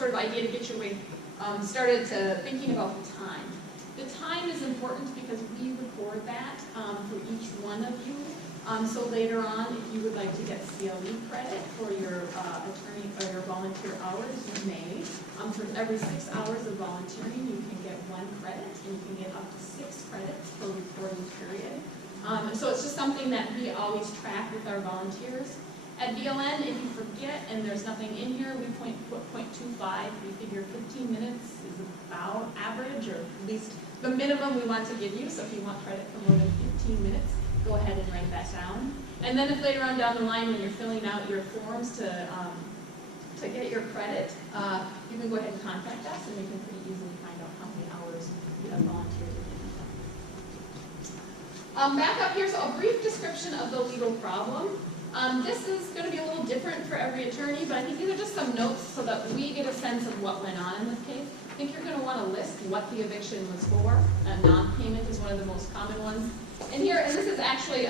sort of idea to get you started to thinking about the time. The time is important because we record that for each one of you. So later on, if you would like to get CLE credit for your attorney or your volunteer hours, you may. For every 6 hours of volunteering, you can get 1 credit, and you can get up to 6 credits per reporting period. So it's just something that we always track with our volunteers. At VLN, if you forget and there's nothing in here, we put 0.25. We figure 15 minutes is about average, or at least the minimum we want to give you. So if you want credit for more than 15 minutes, go ahead and write that down. And then if later on down the line when you're filling out your forms to get your credit, you can go ahead and contact us, and we can pretty easily find out how many hours you have volunteered in. Back up here, so a brief description of the legal problem. This is going to be a little different for every attorney, but I think these are just some notes so that we get a sense of what went on in this case. I think you're going to want to list what the eviction was for. Non-payment is one of the most common ones. And here, and this is actually,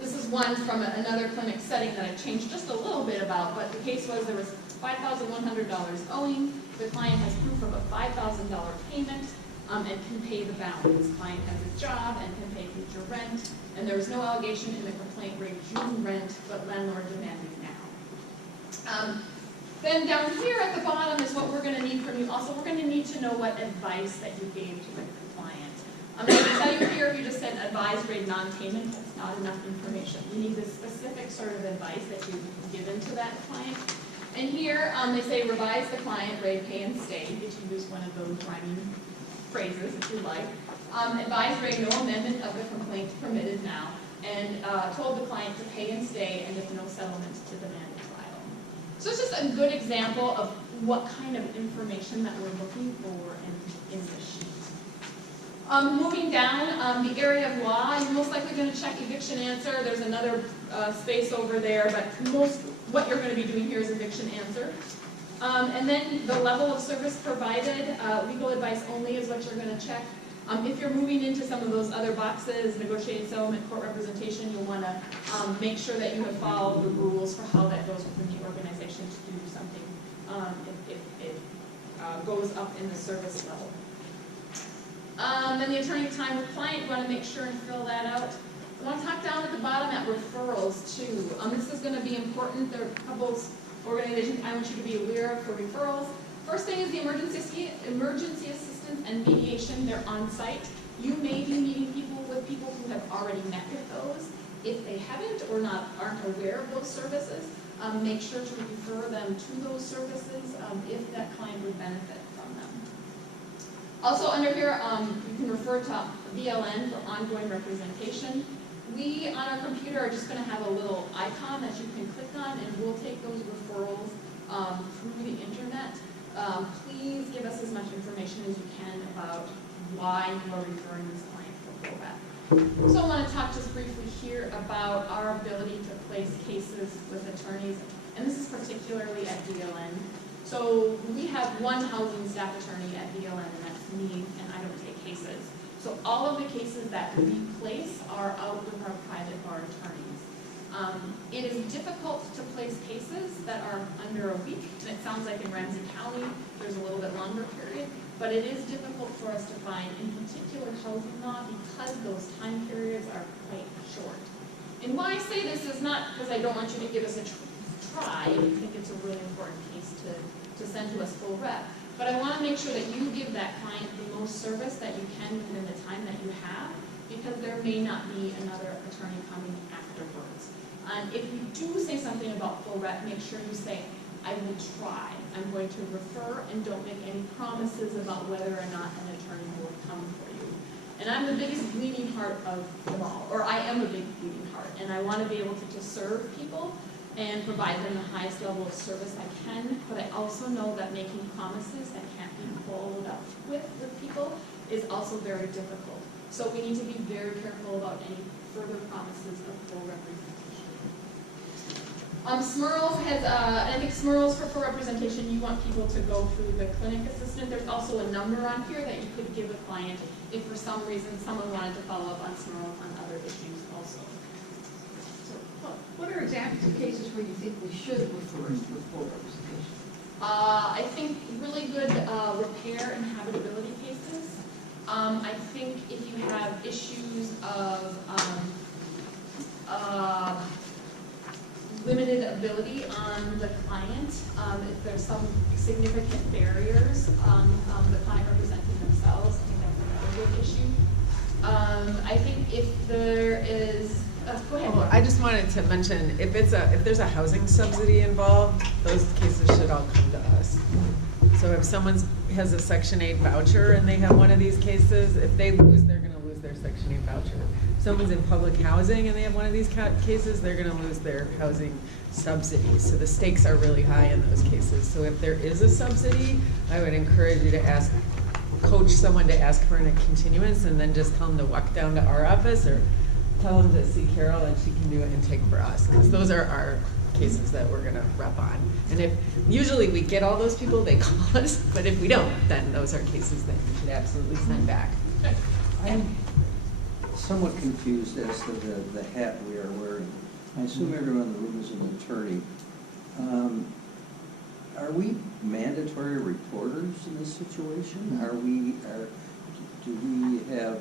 this is one from another clinic setting that I've changed just a little bit about, but the case was there was $5,100 owing. The client has proof of a $5,000 payment and can pay the balance. Client has a job and can pay future rent, and there was no allegation in the complaint rate June rent, but landlord demanding now. Then down here at the bottom is what we're going to need from you. Also, we're going to need to know what advice that you gave to the client. I'm going to tell you here, if you just said advised rate non-payment, that's not enough information. You need the specific sort of advice that you've given to that client. And here, they say revise the client rate, pay and stay, if you use one of those rhyming phrases, if you like. Advised rate, no amendment of the complaint permitted now, and told the client to pay and stay, and if no settlement, to demand a trial. So it's just a good example of what kind of information that we're looking for in this sheet. Moving down, the area of law, you're most likely going to check eviction answer. There's another space over there, but what you're going to be doing here is eviction answer. And then the level of service provided, legal advice only is what you're going to check. If you're moving into some of those other boxes, negotiated settlement, court representation, you'll want to make sure that you have followed the rules for how that goes within the organization to do something if it goes up in the service level. Then the attorney time with client, you want to make sure and fill that out. I want to talk down at the bottom at referrals too. This is going to be important. There are a couple of organizations I want you to be aware of for referrals. First thing is the emergency assistance and mediation. They're on site. You may be meeting with people who have already met with those. If they haven't or aren't aware of those services, make sure to refer them to those services if that client would benefit from them. Also under here, you can refer to VLN for ongoing representation. We, on our computer, are just going to have a little icon that you can click on, and we'll take those referrals through the internet. Please give us as much information as you can about why you are referring this client for full rep. So I want to talk just briefly here about our ability to place cases with attorneys, and this is particularly at VLN. So we have one housing staff attorney at VLN, and that's me, and I don't take cases. So all of the cases that we place are out with our private bar attorneys. It is difficult to place cases that are under a week, and it sounds like in Ramsey County there's a little bit longer period, but it is difficult for us to find, in particular housing law, because those time periods are quite short. And why I say this is not because I don't want you to give us a try. I think it's a really important case to send to us full rep. But I want to make sure that you give that client the most service that you can within the time that you have, because there may not be another attorney coming afterwards. And if you do say something about full rep, make sure you say, I will try. I'm going to refer, and don't make any promises about whether or not an attorney will come for you. And I'm the biggest bleeding heart of them all, or I am a big bleeding heart, and I want to be able to serve people and provide them the highest level of service I can, but I also know that making promises that can't be followed up with people is also very difficult. So we need to be very careful about any further promises of full representation. SMRLS has, and I think SMRLS for full representation, you want people to go through the clinic assistant. There's also a number on here that you could give a client if for some reason someone wanted to follow up on SMRLS on other issues also. What are examples of cases where you think we should refer to full representation? I think really good repair and habitability cases. I think if you have issues of limited ability on the client, if there's some significant barriers on the client representing themselves, I think that's another good issue. I think if there is, go ahead. Oh, I just wanted to mention, if there's a housing subsidy involved, those cases should all come to us. So if someone has a Section 8 voucher and they have one of these cases, if they lose, they're gonna lose their Section 8 voucher. If someone's in public housing and they have one of these cases, they're gonna lose their housing subsidies. So the stakes are really high in those cases. So if there is a subsidy, I would encourage you to coach someone to ask for a continuance and then just tell them to walk down to our office or tell them to see Carol and she can do an intake for us. Because those are our cases that we're gonna rep on. And if, usually we get all those people, they call us, but if we don't, then those are cases that you should absolutely send back. I'm somewhat confused as to the hat we are wearing. I assume everyone in the room is an attorney. Are we mandatory reporters in this situation? Do we have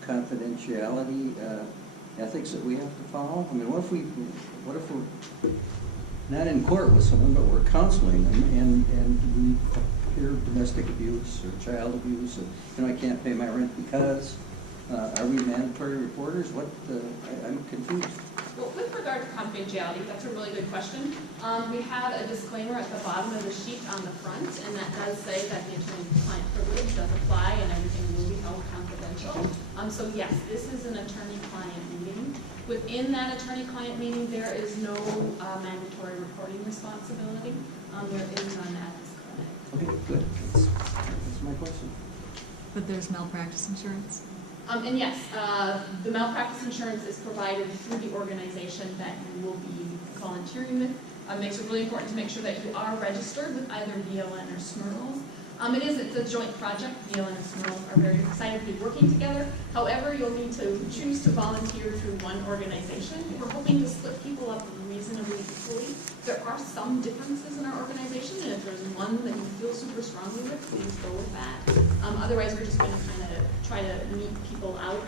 confidentiality ethics that we have to follow? I mean, what if we're not in court with someone, but we're counseling them, and we hear domestic abuse or child abuse, and I can't pay my rent because, are we mandatory reporters? I'm confused. Well, with regard to confidentiality, that's a really good question. We have a disclaimer at the bottom of the sheet on the front, and that does say that the attorney-client privilege does apply and everything will be held confidential. So yes, this is an attorney-client meeting. Within that attorney-client meeting, there is no mandatory reporting responsibility. There is none at this clinic. Okay, good. That's my question. But there's malpractice insurance? And yes, the malpractice insurance is provided through the organization that you will be volunteering with. It makes it really important to make sure that you are registered with either VLN or SMRLS. It's a joint project. VLN and SMRLS are very excited to be working together. However, you'll need to choose to volunteer through one organization. We're hoping to split people up reasonably equally. There are some differences in our organization, and if there's one that you feel super strongly with, please go with that. Otherwise, we're just going to kind of try to meet people out.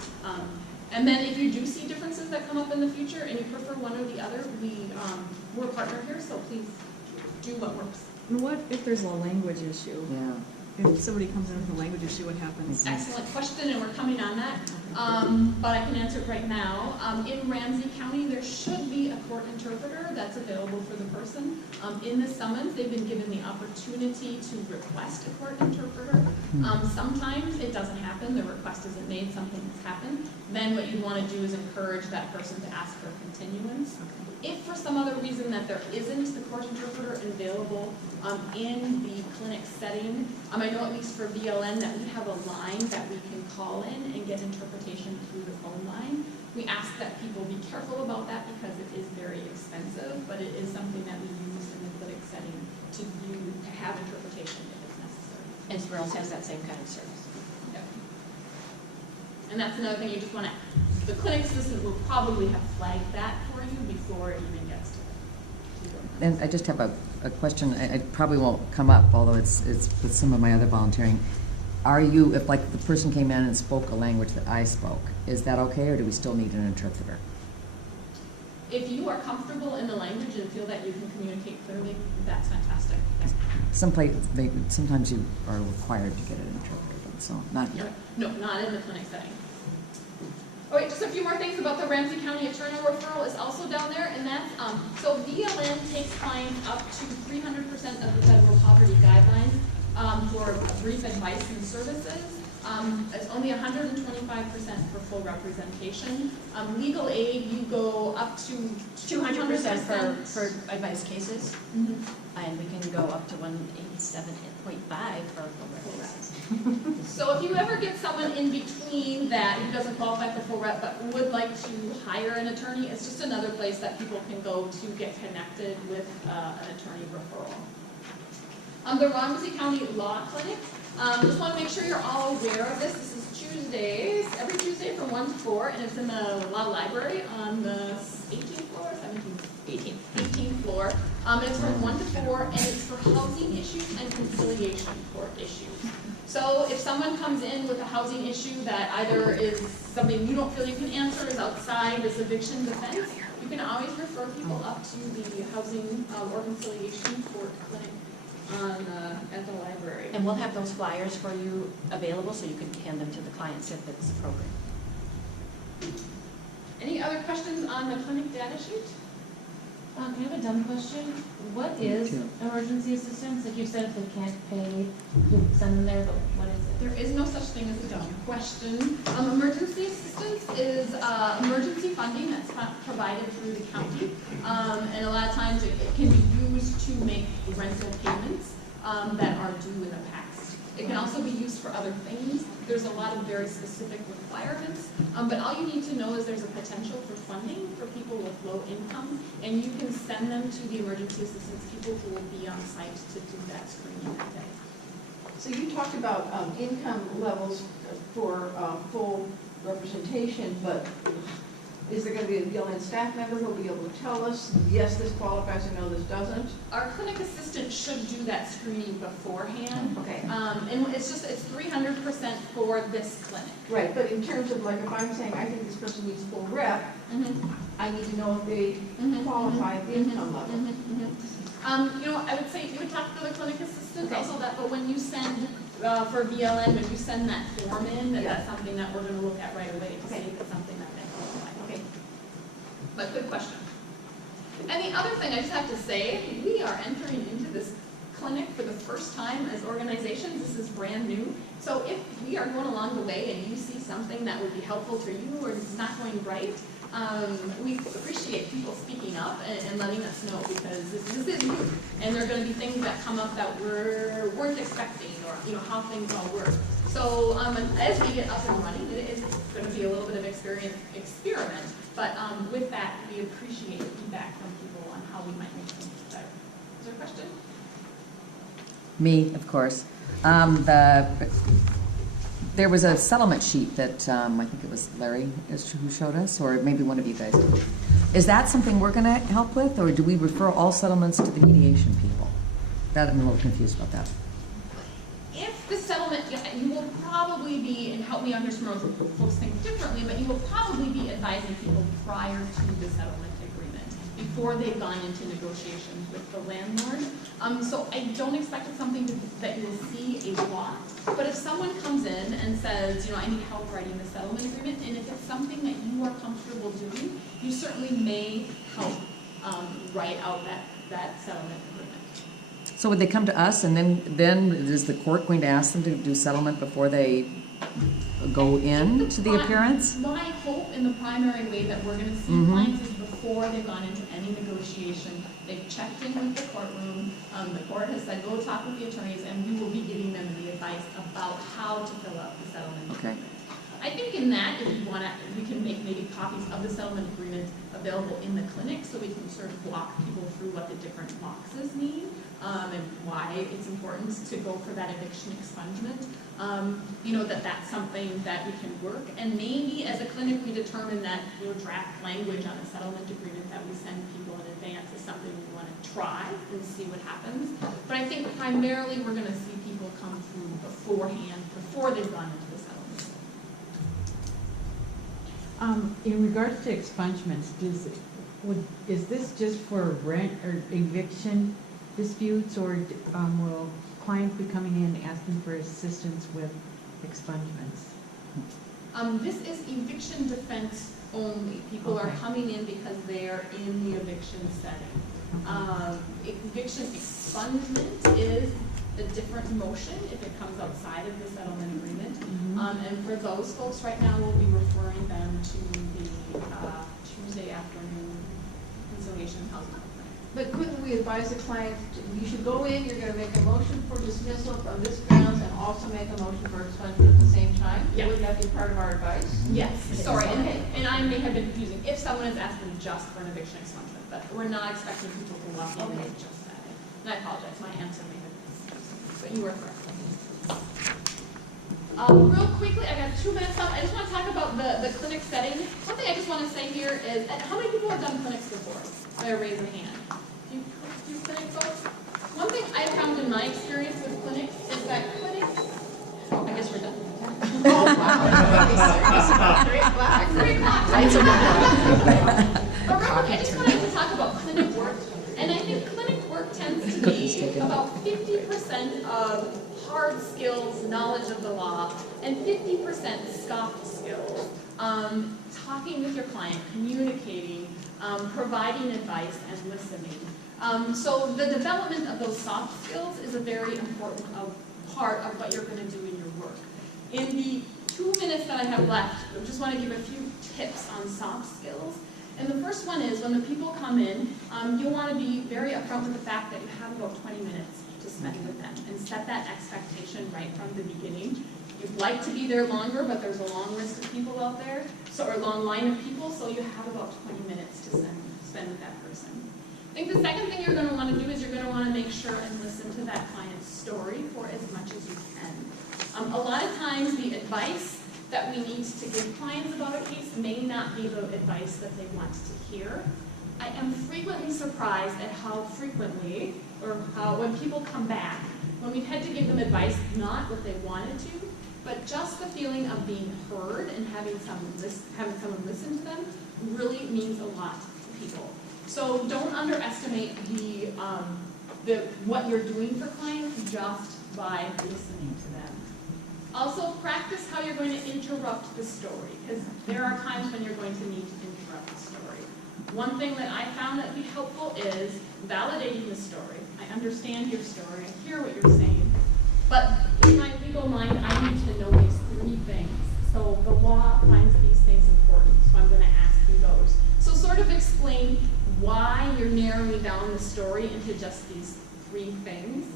And then if you do see differences that come up in the future and you prefer one or the other, we're a partner here, so please do what works. And what if there's a language issue? Yeah. If somebody comes in with a language issue, what happens? Excellent question, and we're coming on that. But I can answer it right now. In Ramsey County, there should be a court interpreter that's available for the person. In the summons, they've been given the opportunity to request a court interpreter. Sometimes it doesn't happen, the request isn't made, something has happened. Then what you want to do is encourage that person to ask for continuance. If for some other reason that there isn't the court interpreter available in the clinic setting, I know at least for VLN that we have a line that we can call in and get interpretation through the phone line. We ask that people be careful about that because it is very expensive, but it is something that we use in the clinic setting to have interpretation if it's necessary. And SMRLS has that same kind of service. Yep. And that's another thing you just want to, the clinic assistant will probably have flagged that for you before it even gets to it. And I just have a question. It probably won't come up, although it's with some of my other volunteering. Are you, if like the person came in and spoke a language that I spoke, is that okay, or do we still need an interpreter? If you are comfortable in the language and feel that you can communicate clearly, that's fantastic. Yeah. Sometimes you are required to get an interpreter, but so not here. No, not in the clinic setting. Oh wait, just a few more things about the Ramsey County Attorney referral is also down there, and that's, so VLN takes clients up to 300% of the federal poverty guidelines for brief advice and services. It's only 125% for full representation. Legal aid, you go up to 200% for advice cases, and we can go up to 187.5 for full reps. So if you ever get someone in between that who doesn't qualify for full rep but would like to hire an attorney, it's just another place that people can go to get connected with an attorney referral. The Ramsey County Law Clinic. Just want to make sure you're all aware of this. This is Tuesdays, every Tuesday from 1 to 4, and it's in the law library on the 18th floor, 17th, 18th floor. It's from 1 to 4, and it's for housing issues and conciliation court issues. So if someone comes in with a housing issue that either is something you don't feel you can answer, is outside this eviction defense, you can always refer people up to the housing or conciliation court clinic at the library. And we'll have those flyers for you available so you can hand them to the clients if it's appropriate. Any other questions on the clinic data sheet? Can I have a dumb question? What is emergency assistance? Like you said, if they can't pay, you send them there, but what is it? There is no such thing as a dumb question. Emergency assistance is emergency funding that's provided through the county. And a lot of times it can be used to make rental payments that are due in the past. It can also be used for other things. There's a lot of very specific requirements, but all you need to know is there's a potential for funding for people with low income, and you can send them to the emergency assistance people who will be on site to do that screening that day. So you talked about income levels for full representation, but is there going to be a BLN staff member who will be able to tell us, yes, this qualifies, and no, this doesn't? Our clinic assistant should do that screening beforehand. Okay. And it's 300% for this clinic. Right, but in terms of like, if I'm saying I think this person needs full rep, I need to know if they qualify at the income level. I would say you would talk to the clinic assistant Okay. also that, but when you send for BLN, when you send that form in, that's something that we're going to look at right away to see if it's something that they qualify. Okay. But good question. And the other thing I just have to say, we are entering into this clinic for the first time as organizations. This is brand new. So if we are going along the way and you see something that would be helpful to you or it's not going right, we appreciate people speaking up and letting us know, because this is new. And there are going to be things that come up that we weren't expecting, or how things all work. So as we get up and running, it is going to be a little bit of experiment. But with that, we appreciate feedback from people on how we might make things better. Is there a question? Me, of course. There was a settlement sheet that I think it was Larry who showed us, or maybe one of you guys did. Is that something we're going to help with, or do we refer all settlements to the mediation people? That I'm a little confused about that. If the settlement, you will probably be, and help me understand, folks think differently, but you will probably be advising people prior to the settlement agreement, before they've gone into negotiations with the landlord. So I don't expect it's something that you'll see a lot, but if someone comes in and says, I need help writing the settlement agreement, and if it's something that you are comfortable doing, you certainly may help write out that settlement agreement. So would they come to us, and then is the court going to ask them to do settlement before they go in to the appearance? My hope in the primary way that we're going to see clients is before they've gone into any negotiation, they've checked in with the courtroom, the court has said, go talk with the attorneys, and we will be giving them the advice about how to fill out the settlement agreement. I think in that, if you want to, we can make maybe copies of the settlement agreement available in the clinic, so we can sort of walk people through what the different boxes mean, and why it's important to go for that eviction expungement. That's something that we can work, and maybe as a clinic we determine that your draft language on the settlement agreement that we send people in advance is something we want to try and see what happens. But I think primarily we're going to see people come through beforehand, before they've gone into the settlement. In regards to expungements, is this just for rent or eviction disputes, or will clients be coming in asking for assistance with expungements? This is eviction defense only. People are coming in because they are in the eviction setting. Eviction expungement is a different motion if it comes outside of the settlement agreement. And for those folks right now, we'll be referring them to the Tuesday afternoon conciliation housing clinic. But couldn't we advise the client, you should go in, you're going to make a motion for dismissal on this grounds, and also make a motion for expungement at the same time? Yes. Would that be part of our advice? Yes, sorry, Okay. and I may have been confusing. If someone is asking just for an eviction expungement, but we're not expecting people to walk in with just that. And I apologize, my answer may have been confusing, but you were correct. Real quickly, I got 2 minutes left. I just want to talk about the clinic setting. One thing I just want to say here is, how many people have done clinics before? By a raise of hand. you clinic folks. One thing I found in my experience with clinics is that clinics, I guess we're done. Oh, wow. 3 o'clock. 3 o'clock. Lights are But real quick, I just wanted to talk about clinic work, and I think clinic work tends to be about 50% of hard skills, knowledge of the law, and 50% soft skills. Talking with your client, communicating, providing advice, and listening. So the development of those soft skills is a very important part of what you're going to do in your work. In the 2 minutes that I have left, I just want to give a few tips on soft skills. And the first one is when the people come in, you want to be very upfront with the fact that you have about 20 minutes to spend with them and set that expectation right from the beginning. You'd like to be there longer, but there's a long list of people out there, or a long line of people, so you have about 20 minutes to spend with that person. I think the second thing you're going to want to do is you're going to want to make sure and listen to that client's story for as much as you can. A lot of times the advice that we need to give clients about a case may not be the advice that they want to hear. I am frequently surprised at how frequently, or how when people come back, when we've had to give them advice, not what they wanted to, but just the feeling of being heard and having someone listen to them really means a lot to people. So don't underestimate what you're doing for clients just by listening to them. Also, practice how you're going to interrupt the story, because there are times when you're going to need to interrupt the story. One thing that I found that would be helpful is validating the story. I understand your story, I hear what you're saying, but in my legal mind, I need to know these 3 things. So the law finds these things important, so I'm going to ask you those. So sort of explain why you're narrowing down the story into just these 3 things.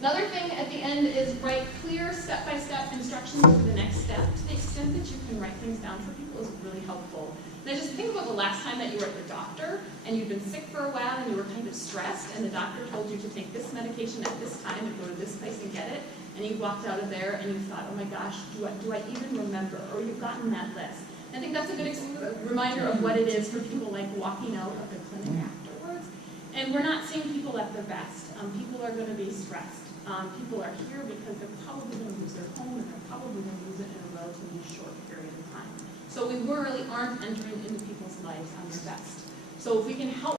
Another thing at the end is write clear step-by-step instructions for the next step. To the extent that you can write things down for people is really helpful. Now just think about the last time that you were at the doctor and you'd been sick for a while and you were kind of stressed and the doctor told you to take this medication at this time and go to this place and get it, and you walked out of there and you thought, oh my gosh, do I even remember? Or you've gotten that list. I think that's a good reminder of what it is for people like walking out of the clinic afterwards. And we're not seeing people at their best. People are going to be stressed. People are here because they're probably going to lose their home and they're probably going to lose it in a relatively short period of time. So we really aren't entering into people's lives on their best. So if we can help